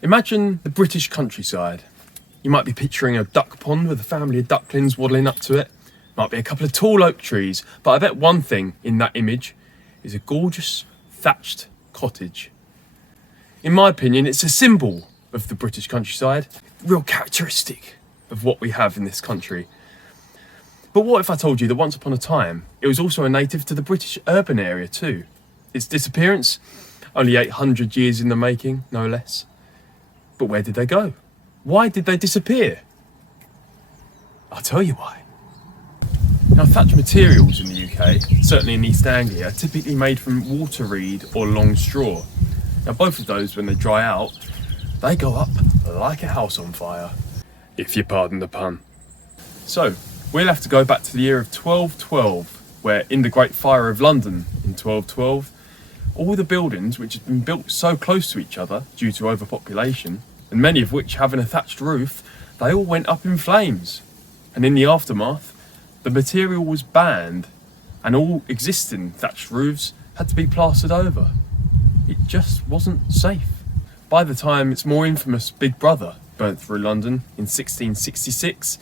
Imagine the British countryside. You might be picturing a duck pond with a family of ducklings waddling up to it. Might be a couple of tall oak trees, but I bet one thing in that image is a gorgeous thatched cottage. In my opinion, it's a symbol of the British countryside, real characteristic of what we have in this country. But what if I told you that once upon a time, it was also a native to the British urban area too? Its disappearance, only 800 years in the making, no less. But where did they go? Why did they disappear? I'll tell you why. Now, thatch materials in the UK, certainly in East Anglia, are typically made from water reed or long straw. Now, both of those, when they dry out, they go up like a house on fire, if you pardon the pun. So, we'll have to go back to the year of 1212, where in the Great Fire of London in 1212, all the buildings which had been built so close to each other due to overpopulation, and many of which having a thatched roof, they all went up in flames. And in the aftermath, the material was banned, and all existing thatched roofs had to be plastered over. It just wasn't safe. By the time its more infamous Big Brother burnt through London in 1666,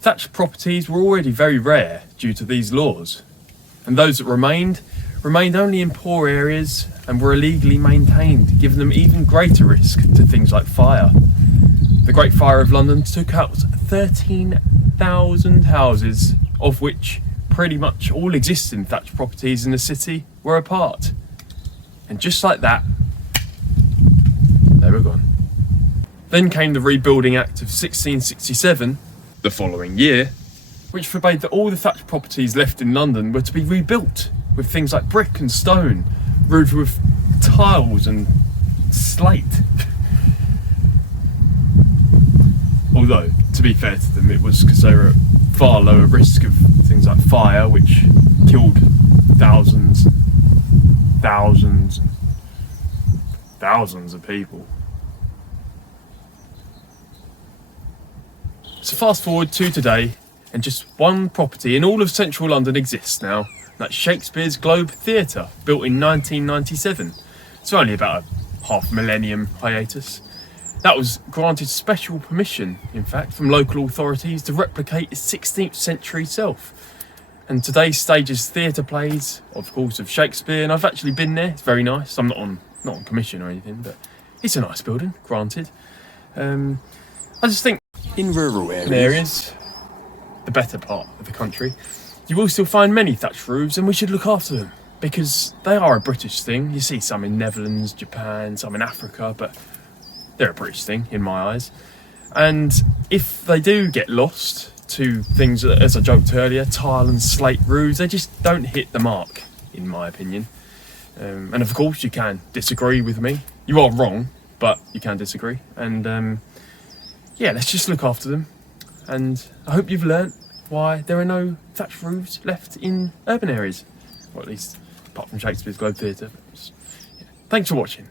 thatched properties were already very rare due to these laws, and those that remained only in poor areas and were illegally maintained, giving them even greater risk to things like fire. The Great Fire of London took out 13,000 houses, of which pretty much all existing thatched properties in the city were a part. And just like that, they were gone. Then came the Rebuilding Act of 1667, the following year, which forbade that all the thatched properties left in London were to be rebuilt with things like brick and stone, roofed with tiles and slate. Although, to be fair to them, it was because they were at far lower risk of things like fire, which killed thousands of people. So fast forward to today, and just one property in all of central London exists now. That's Shakespeare's Globe Theatre, built in 1997. It's only about a half millennium hiatus. That was granted special permission, in fact, from local authorities to replicate its 16th century self. And today stages theatre plays, of course, of Shakespeare, and I've actually been there. It's very nice. I'm not on commission or anything, but it's a nice building, granted. I just think in rural areas, the better part of the country, you will still find many thatched roofs, and we should look after them because they are a British thing. You see some in Netherlands, Japan, some in Africa, but they're a British thing in my eyes. And if they do get lost to things, as I joked earlier, tile and slate roofs, they just don't hit the mark, in my opinion. And of course, you can disagree with me. You are wrong, but you can disagree. And yeah, let's just look after them. And I hope you've learnt why there are no thatched roofs left in urban areas. Or at least, apart from Shakespeare's Globe Theatre. Yeah. Thanks for watching.